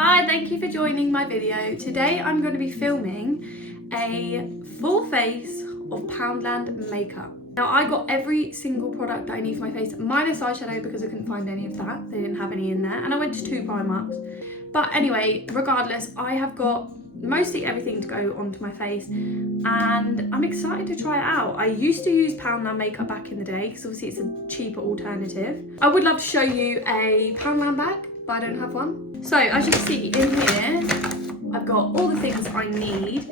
Hi, thank you for joining my video. Today I'm going to be filming a full face of Poundland makeup. Now I got every single product that I need for my face, minus eyeshadow because I couldn't find any of that. They didn't have any in there, and I went to 2 Primarks. But anyway, regardless, I have got mostly everything to go onto my face and I'm excited to try it out. I used to use Poundland makeup back in the day because obviously it's a cheaper alternative. I would love to show you a Poundland bag, but I don't have one. So as you can see in here, I've got all the things I need.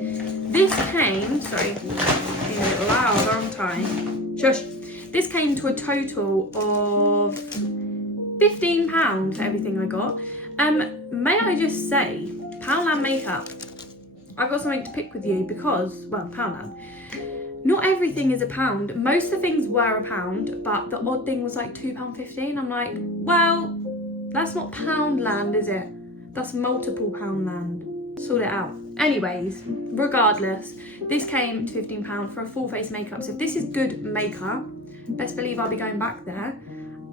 This came, sorry, being a little loud, aren't I? Shush. This came to a total of £15 for everything I got. May I just say, Poundland makeup, I've got something to pick with you because, well, Poundland, not everything is £1. Most of the things were £1, but the odd thing was like £2.50. I'm like, well, that's not Poundland, is it? That's multiple Poundland. Sort it out. Anyways, regardless, this came to £15 for a full face makeup. So if this is good makeup, best believe I'll be going back there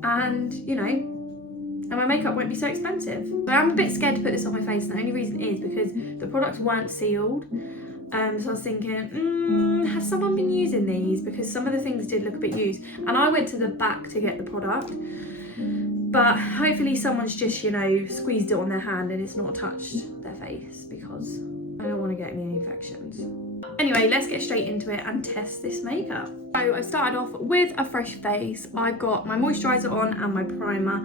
and, you know, and my makeup won't be so expensive. But I'm a bit scared to put this on my face, and the only reason is because the products weren't sealed. So I was thinking, has someone been using these? Because some of the things did look a bit used. And I went to the back to get the product. But hopefully someone's just, you know, squeezed it on their hand and it's not touched their face, because I don't want to get any infections. Anyway, let's get straight into it and test this makeup. So I started off with a fresh face. I've got my moisturiser on and my primer.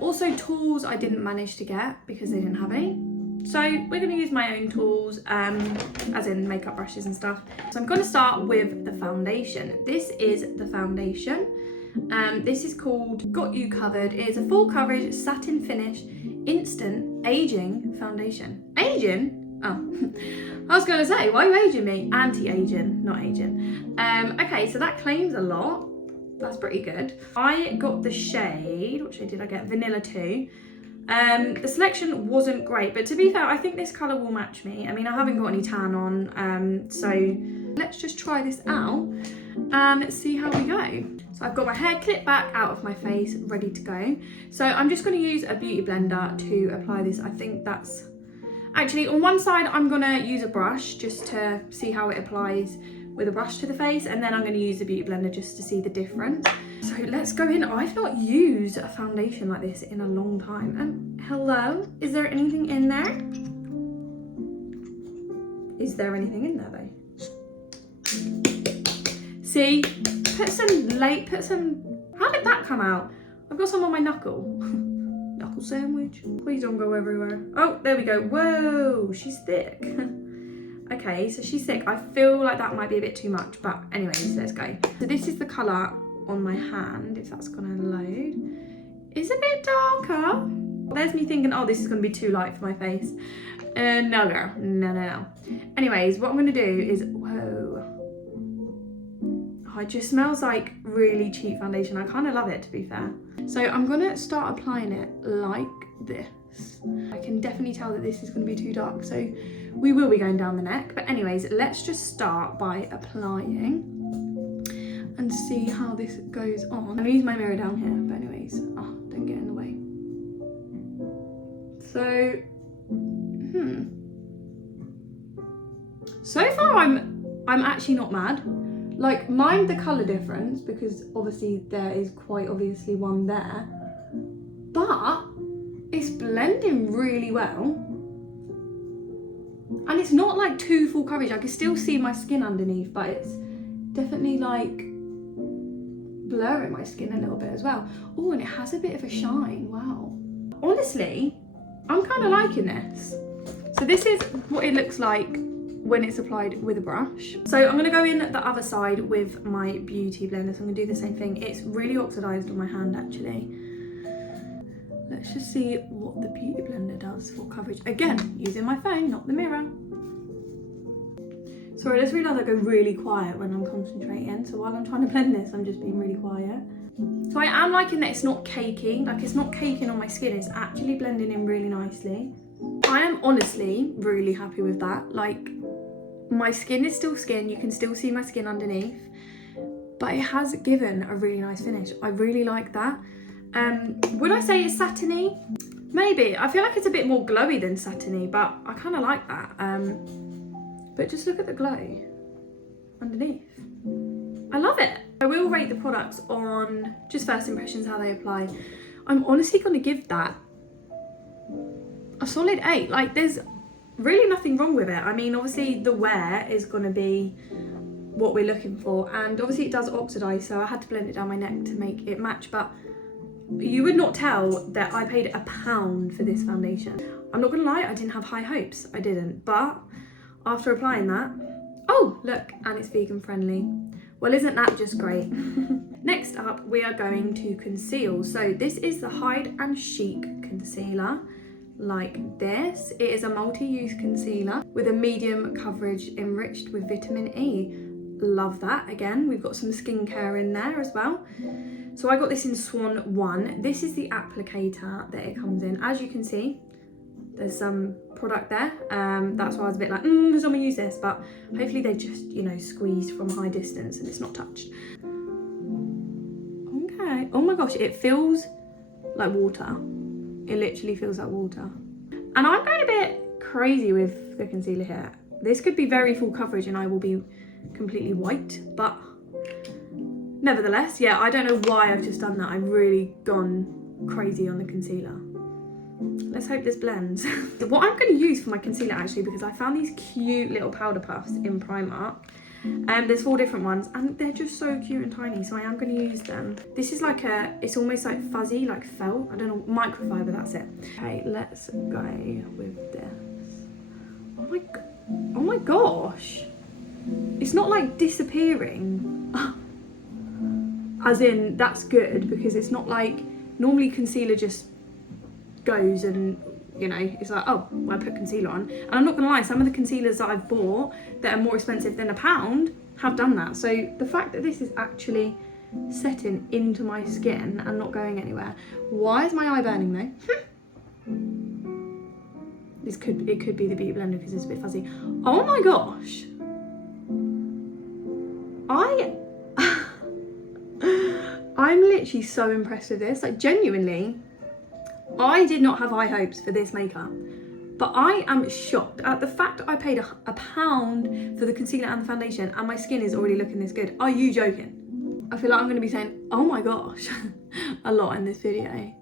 Also tools I didn't manage to get because they didn't have any. So we're going to use my own tools, as in makeup brushes and stuff. So I'm going to start with the foundation. This is the foundation. This is called Got You Covered. It is a full coverage, satin finish, instant aging foundation. Aging? Oh, I was going to say, why are you aging me? Anti-aging, not aging. Okay, so that claims a lot. That's pretty good. I got the shade, what shade did I get? Vanilla 2. The selection wasn't great, but to be fair, I think this colour will match me. I mean, I haven't got any tan on, so let's just try this out and see how we go. So I've got my hair clipped back out of my face, ready to go. So I'm just going to use a beauty blender to apply this. I think that's... Actually, on one side, I'm going to use a brush just to see how it applies with a brush to the face, and then I'm going to use the beauty blender just to see the difference. So let's go in. I've not used a foundation like this in a long time. Hello? Is there anything in there? Is there anything in there, though? See? Put some... How did that come out? I've got some on my knuckle. Knuckle sandwich. Please don't go everywhere. Oh, there we go. Whoa, she's thick. Okay, so she's thick. I feel like that might be a bit too much, but anyways, let's go. So this is the colour on my hand, if that's gonna load. It's a bit darker. There's me thinking, oh, this is gonna be too light for my face. No, girl. No. Anyways, what I'm gonna do is, whoa. Oh, it just smells like really cheap foundation. I kind of love it, to be fair. So I'm gonna start applying it like this. I can definitely tell that this is gonna be too dark, so we will be going down the neck. But anyways, let's just start by applying and see how this goes on. I'm gonna use my mirror down here, but anyways, oh, don't get in the way. So, so far I'm actually not mad. Like, mind the colour difference, because obviously there is quite obviously one there, but it's blending really well. And it's not like too full coverage. I can still see my skin underneath, but it's definitely like blurring my skin a little bit as well. Oh, and it has a bit of a shine, wow. Honestly, I'm kind of liking this. So this is what it looks like when it's applied with a brush. So I'm gonna go in the other side with my beauty blender. So I'm gonna do the same thing. It's really oxidized on my hand actually. Let's just see what the beauty blender does for coverage. Again, using my phone, not the mirror. Sorry, I just realised I go really quiet when I'm concentrating. So while I'm trying to blend this, I'm just being really quiet. So I am liking that it's not cakey. Like, it's not caking on my skin. It's actually blending in really nicely. I am honestly really happy with that. Like, my skin is still skin. You can still see my skin underneath. But it has given a really nice finish. I really like that. Would I say it's satiny? Maybe. I feel like it's a bit more glowy than satiny, but I kind of like that. But just look at the glow underneath. I love it. I will rate the products on just first impressions, how they apply. I'm honestly going to give that a solid 8. Like, there's really nothing wrong with it. I mean, obviously the wear is going to be what we're looking for, and obviously it does oxidize, so I had to blend it down my neck to make it match, but you would not tell that I paid £1 for this foundation. I'm not gonna lie, I didn't have high hopes. I didn't, but after applying that, oh look, and it's vegan friendly. Well, isn't that just great? Next up, we are going to conceal. So this is the Hide and Chic concealer, like this. It is a multi-use concealer with a medium coverage enriched with vitamin E. Love that. Again, we've got some skincare in there as well. So I got this in Swan 1. This is the applicator that it comes in. As you can see, there's some product there. That's why I was a bit like, does someone use this? But hopefully they just, you know, squeezed from high distance and it's not touched. Okay. Oh my gosh, it feels like water. It literally feels like water. And I'm going a bit crazy with the concealer here. This could be very full coverage and I will be completely white, but nevertheless, yeah, I don't know why I've just done that. I've really gone crazy on the concealer. Let's hope this blends. What I'm going to use for my concealer actually, because I found these cute little powder puffs in Primark. There's 4 different ones and they're just so cute and tiny, so I am going to use them. This is like it's almost like fuzzy, like felt. I don't know, microfiber, that's it. Okay, let's go with this. Oh my gosh. It's not like disappearing. As in, that's good, because it's not like, normally concealer just goes and, you know, it's like, oh, well, I put concealer on. And I'm not gonna lie, some of the concealers that I've bought that are more expensive than £1 have done that. So the fact that this is actually setting into my skin and not going anywhere. Why is my eye burning though? It could be the beauty blender because it's a bit fuzzy. Oh my gosh. I'm literally so impressed with this. Like, genuinely, I did not have high hopes for this makeup, but I am shocked at the fact that I paid £1 for the concealer and the foundation and my skin is already looking this good. Are you joking? I feel like I'm going to be saying, oh my gosh, a lot in this video.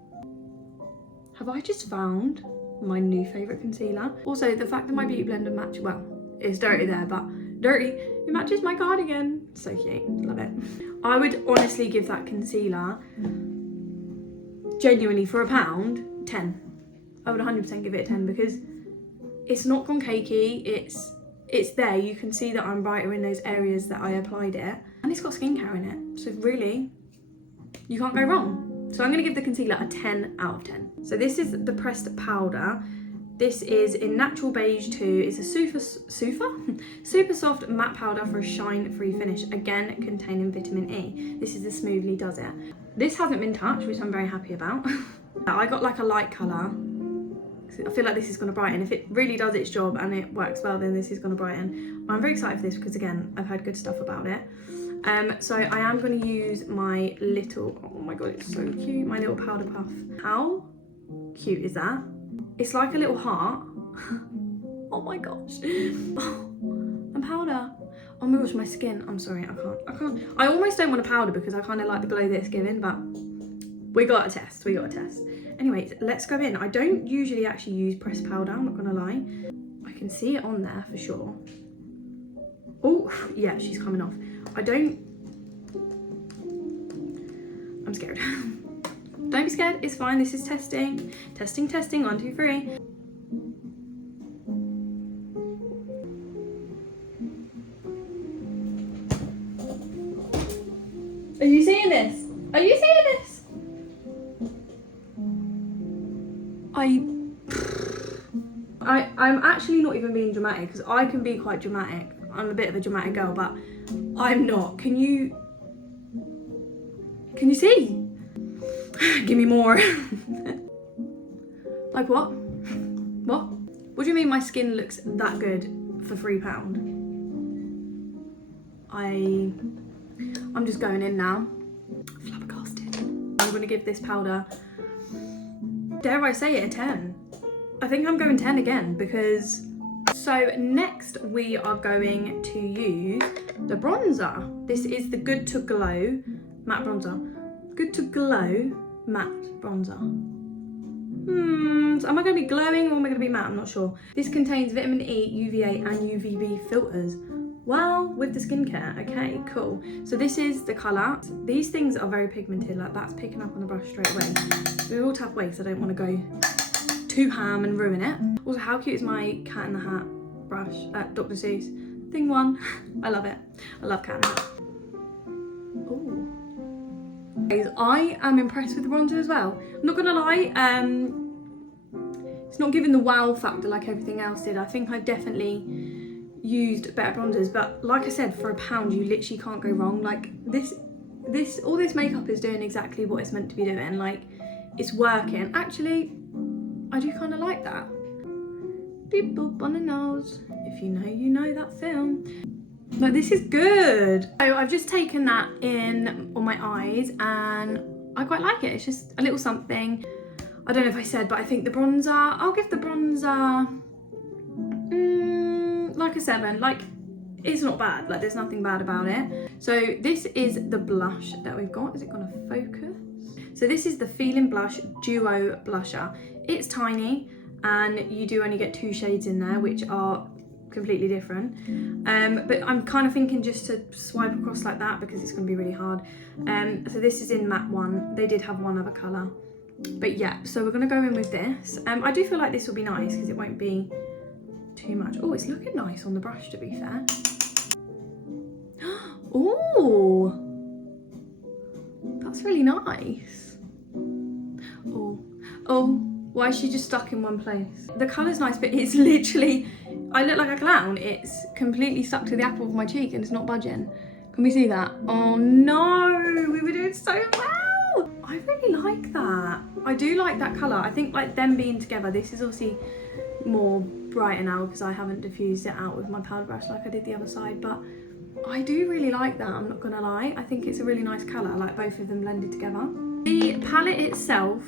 Have I just found my new favourite concealer? Also, the fact that my beauty blender match, well, it's dirty there, but dirty, it matches my cardigan. So cute, love it. I would honestly give that concealer, genuinely, for £1, 10. I would 100% give it a 10 because it's not gone cakey, it's there. You can see that I'm brighter in those areas that I applied it, and it's got skincare in it, so really, you can't go wrong. So I'm going to give the concealer a 10 out of 10. So this is the pressed powder. This is in Natural Beige 2. It's a super soft matte powder for a shine-free finish. Again, containing vitamin E. This is the Smoothly Does It. This hasn't been touched, which I'm very happy about. I got like a light colour. I feel like this is going to brighten. If it really does its job and it works well, then this is going to brighten. I'm very excited for this because, again, I've heard good stuff about it. So I am going to use my little, oh my god, it's so cute, my little powder puff. How cute is that? It's like a little heart. Oh my gosh. And powder. Oh my gosh, my skin. I'm sorry, I can't. I almost don't want to powder because I kind of like the glow that it's giving, but we got a test. Anyways, let's go in. I don't usually actually use pressed powder, I'm not gonna lie. I can see it on there for sure. Oh, yeah, she's coming off. I'm scared. Don't be scared, it's fine, this is testing. Testing, 1, 2, 3. Are you seeing this? Are you seeing this? I'm actually not even being dramatic because I can be quite dramatic. I'm a bit of a dramatic girl, but I'm not. Can you see? Give me more. Like what? What? What do you mean my skin looks that good for £3? I'm just going in now. Flabbergasted. I'm gonna give this powder dare I say it, a 10. I think I'm going 10 again because... So next we are going to use the bronzer. This is the Good to Glow matte bronzer. Good to Glow matte bronzer. So am I going to be glowing or am I going to be matte? I'm not sure. This contains vitamin E, UVA and UVB filters. Well, with the skincare. Okay, cool. So this is the colour. These things are very pigmented, like that's picking up on the brush straight away. We all tap away, so I don't want to go too ham and ruin it. Also, how cute is my Cat in the Hat brush at Dr. Seuss? Thing 1. I love it. I love Cat in the Hat. Ooh. Guys, I am impressed with the bronzer as well. I'm not gonna lie, it's not giving the wow factor like everything else did. I think I definitely used better bronzers, but like I said, for £1 you literally can't go wrong. Like all this makeup is doing exactly what it's meant to be doing. Like, it's working. Actually, I do kind of like that. Beep boop on the nose. If you know, you know that film. No, this is good. So I've just taken that in on my eyes and I quite like it. It's just a little something. I don't know if I said, but I think the bronzer, I'll give the bronzer like a 7. Like, it's not bad. Like, there's nothing bad about it. So this is the blush that we've got. Is it gonna focus? So this is the Feeling Blush Duo Blusher. It's tiny and you do only get 2 shades in there, which are completely different. But I'm kind of thinking just to swipe across like that because it's gonna be really hard. So this is in matte 1. They did have one other colour. But yeah, so we're gonna go in with this. I do feel like this will be nice because it won't be too much. Oh, it's looking nice on the brush, to be fair. Oh, that's really nice. Oh, why is she just stuck in one place? The colour's nice, but it's literally, I look like a clown. It's completely stuck to the apple of my cheek and it's not budging. Can we see that? Oh no, we were doing so well. I really like that. I do like that colour. I think like them being together, this is obviously more brighter now because I haven't diffused it out with my powder brush like I did the other side, but I do really like that, I'm not gonna lie. I think it's a really nice colour, like both of them blended together. The palette itself,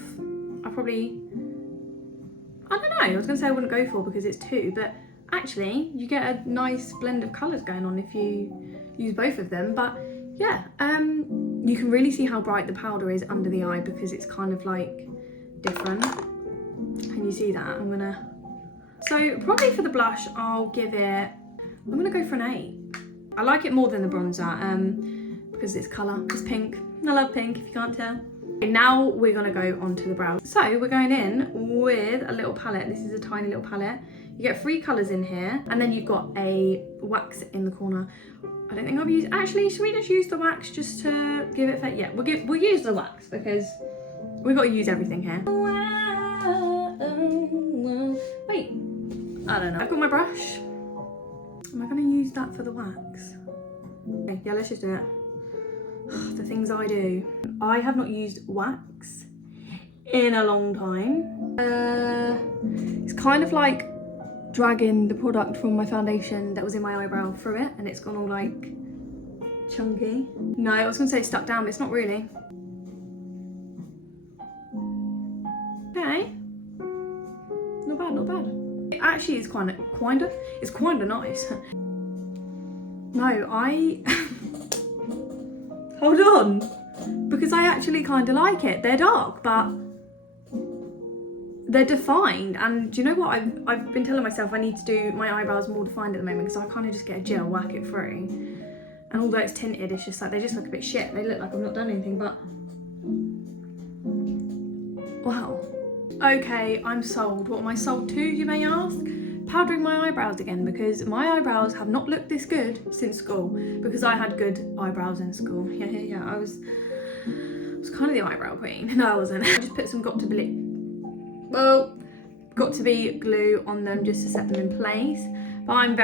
I don't know, I was gonna say I wouldn't go for because it's 2, but actually you get a nice blend of colours going on if you use both of them. But yeah, you can really see how bright the powder is under the eye because it's kind of like different. Can you see that? So probably for the blush, I'm gonna go for an 8. I like it more than the bronzer because it's colour, it's pink. I love pink if you can't tell. Okay, now we're gonna go onto the brows. So we're going in with a little palette. This is a tiny little palette. You get 3 colours in here and then you've got a wax in the corner. I don't think I've used, actually, should we just use the wax just to give it effect? Yeah, we'll use the wax because we've got to use everything here. Wait, I don't know. I've got my brush. Am I going to use that for the wax? Okay, yeah, let's just do it. The things I do. I have not used wax in a long time. It's kind of like dragging the product from my foundation that was in my eyebrow through it and it's gone all like chunky. No, I was going to say it's stuck down, but it's not really. Okay. Not bad, not bad. It actually is it's kinda nice. No, hold on, because I actually kind of like it. They're dark, but they're defined. And do you know what? I've been telling myself I need to do my eyebrows more defined at the moment because I kind of just get a gel, whack it through. And although it's tinted, it's just like, they just look a bit shit. They look like I've not done anything, but wow. Okay, I'm sold. What am I sold to, you may ask? Powdering my eyebrows again because my eyebrows have not looked this good since school because I had good eyebrows in school. Yeah, I was kind of the eyebrow queen. No, I wasn't. I just put some got to be glue on them just to set them in place. But I'm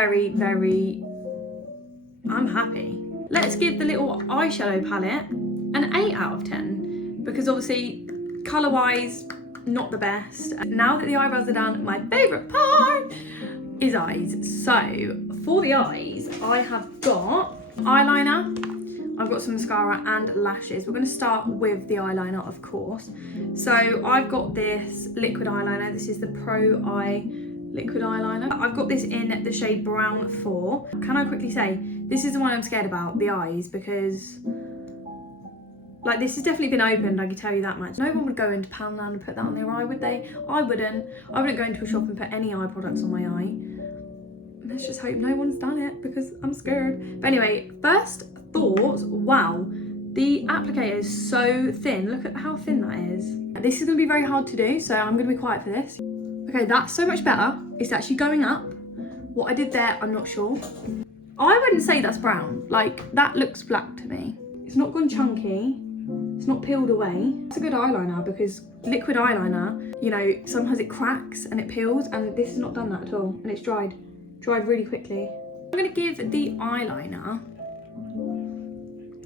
I'm happy. Let's give the little eyeshadow palette an 8 out of 10 because obviously colour wise not the best. Now that the eyebrows are done, my favourite part is eyes. So for the eyes, I have got eyeliner, I've got some mascara and lashes. We're going to start with the eyeliner, of course. So I've got this liquid eyeliner. This is the Pro Eye liquid eyeliner. I've got this in the shade Brown 4. Can I quickly say, this is the one I'm scared about, the eyes, because like this has definitely been opened, I can tell you that much. No one would go into Poundland and put that on their eye, would they? I wouldn't. I wouldn't go into a shop and put any eye products on my eye. Let's just hope no one's done it because I'm scared. But anyway, first thoughts, wow, the applicator is so thin. Look at how thin that is. This is gonna be very hard to do, so I'm gonna be quiet for this. Okay, that's so much better. It's actually going up. What I did there, I'm not sure. I wouldn't say that's brown. Like, that looks black to me. It's not gone chunky. It's not peeled away. It's a good eyeliner because liquid eyeliner, you know, sometimes it cracks and it peels, and this has not done that at all, and it's dried really quickly. I'm gonna give the eyeliner,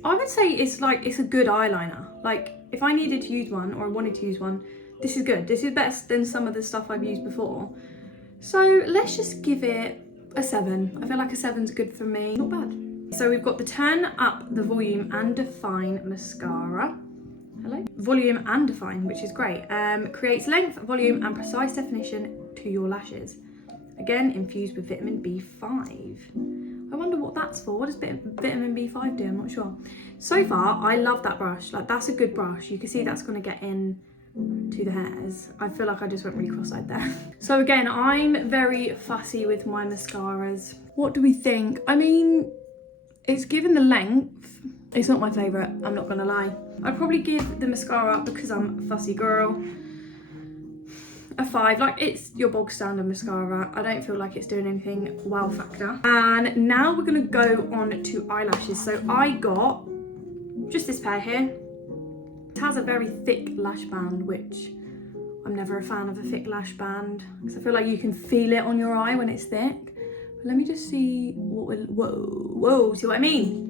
I would say it's a good eyeliner. Like, if I needed to use one or I wanted to use one, this is good. This is better than some of the stuff I've used before. So let's just give it a 7. I feel like a 7's good for me. Not bad. So we've got the Turn Up the Volume and Define mascara. Hello? Volume and define, which is great. Creates length, volume and precise definition to your lashes. Again, infused with vitamin B5. I wonder what that's for. What does vitamin B5 do? I'm not sure. So far, I love that brush. Like, that's a good brush. You can see that's going to get in to the hairs. I feel like I just went really cross-eyed there. So again, I'm very fussy with my mascaras. What do we think? I mean, it's given the length. It's not my favourite, I'm not gonna lie. I'd probably give the mascara, because I'm a fussy girl, a 5. Like, it's your bog standard mascara. I don't feel like it's doing anything wow factor. And now we're gonna go on to eyelashes. So I got just this pair here. It has a very thick lash band, which I'm never a fan of a thick lash band because I feel like you can feel it on your eye when it's thick. But let me just see what will, whoa, see what I mean?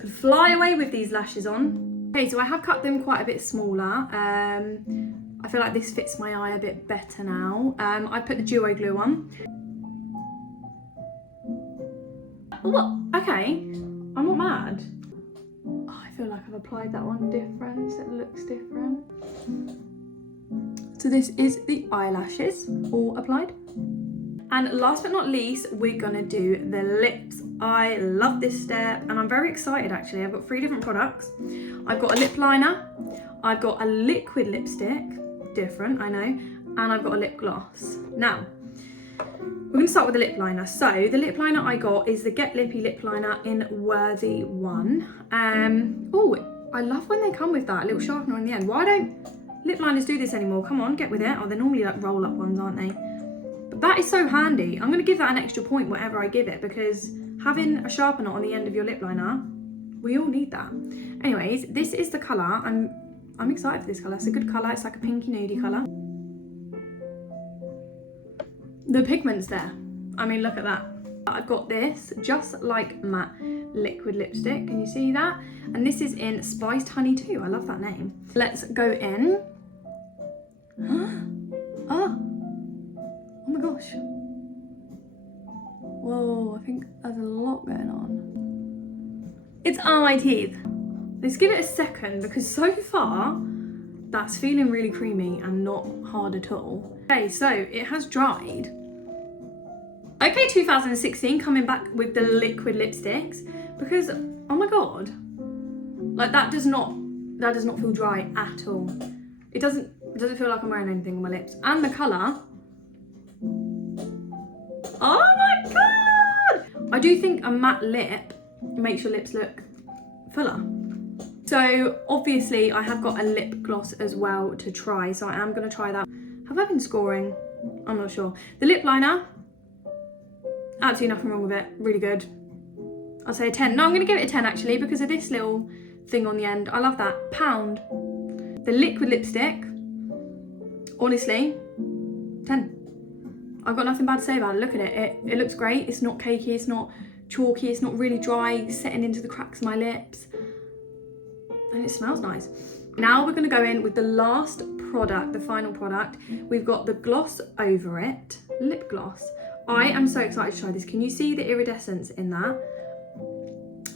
Could fly away with these lashes on. Okay, so I have cut them quite a bit smaller. I feel like this fits my eye a bit better now. I put the duo glue on. What? Okay, I'm not mad. Oh, I feel like I've applied that one different, so it looks different. So this is the eyelashes all applied. And last but not least, we're gonna do the lips. I love this step and I'm very excited actually. I've got 3 different products. I've got a lip liner, I've got a liquid lipstick, different, I know, and I've got a lip gloss. Now, we're gonna start with the lip liner. So the lip liner I got is the Get Lippy lip liner in Worthy 1. Oh, I love when they come with that little sharpener on the end. Why don't lip liners do this anymore? Come on, get with it. Oh, they're normally like roll up ones, aren't they? But that is so handy. I'm gonna give that an extra point whatever I give it because having a sharpener on the end of your lip liner, we all need that. Anyways, this is the colour. I'm excited for this colour. It's a good colour. It's like a pinky nudie colour. The pigment's there. I mean, look at that. I've got this Just Like Matte liquid lipstick. Can you see that? And this is in Spiced Honey 2. I love that name. Let's go in. Oh my gosh. Whoa, I think there's a lot going on. It's on my teeth. Let's give it a second because so far that's feeling really creamy and not hard at all. Okay, so it has dried. Okay, 2016 coming back with the liquid lipsticks because oh my god, like that does not feel dry at all. It doesn't feel like I'm wearing anything on my lips. And the colour, oh my god! I do think a matte lip makes your lips look fuller. So obviously I have got a lip gloss as well to try, so I am going to try that. Have I been scoring? I'm not sure. The lip liner, absolutely nothing wrong with it, really good. I'll say a 10. No, I'm going to give it a 10 actually because of this little thing on the end. I love that. Pound. The liquid lipstick, honestly, 10. I've got nothing bad to say about it. Look at it. It looks great. It's not cakey, it's not chalky, it's not really dry, setting into the cracks of my lips. And it smells nice. Now we're going to go in with the last product, the final product. We've got the Gloss Over It lip gloss. I am so excited to try this. Can you see the iridescence in that?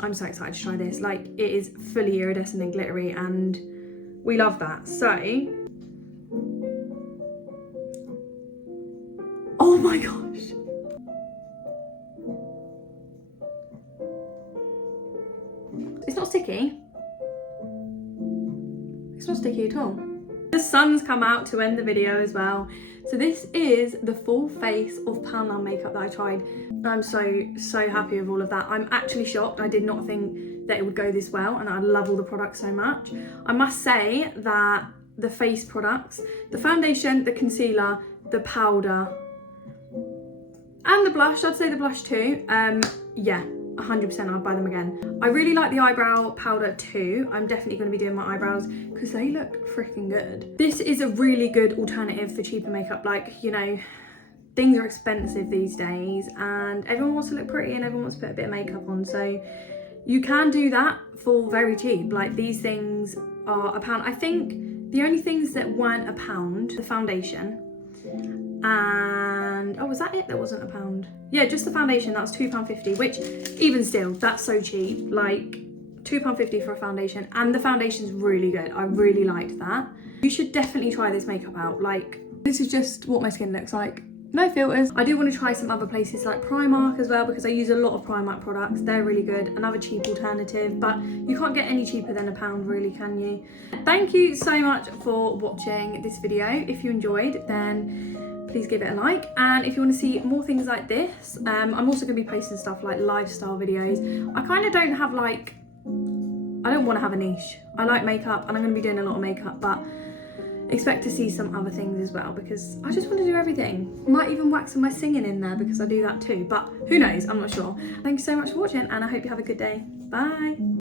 I'm so excited to try this. Like, it is fully iridescent and glittery, and we love that. So, oh my gosh. It's not sticky. It's not sticky at all. The sun's come out to end the video as well. So this is the full face of Poundland makeup that I tried. I'm so happy with all of that. I'm actually shocked. I did not think that it would go this well, and I love all the products so much. I must say that the face products, the foundation, the concealer, the powder, and the blush, I'd say the blush too, yeah, 100% I'd buy them again. I really like the eyebrow powder too. I'm definitely going to be doing my eyebrows because they look freaking good. This is a really good alternative for cheaper makeup. Like, you know, things are expensive these days and everyone wants to look pretty and everyone wants to put a bit of makeup on. So you can do that for very cheap. Like, these things are £1. I think the only things that weren't £1, the foundation, and oh, was that it? That wasn't £1. Yeah, just the foundation, that was £2.50, which even still, that's so cheap. Like, £2.50 for a foundation, and the foundation's really good. I really liked that. You should definitely try this makeup out. Like, this is just what my skin looks like. No filters. I do want to try some other places like Primark as well, because I use a lot of Primark products. They're really good. Another cheap alternative, but you can't get any cheaper than £1 really, can you? Thank you so much for watching this video. If you enjoyed, then please give it a like, and if you want to see more things like this, I'm also going to be posting stuff like lifestyle videos. I kind of don't have like, I don't want to have a niche. I like makeup and I'm going to be doing a lot of makeup, but expect to see some other things as well because I just want to do everything. Might even wax my singing in there because I do that too, but who knows, I'm not sure. Thank you so much for watching and I hope you have a good day. Bye.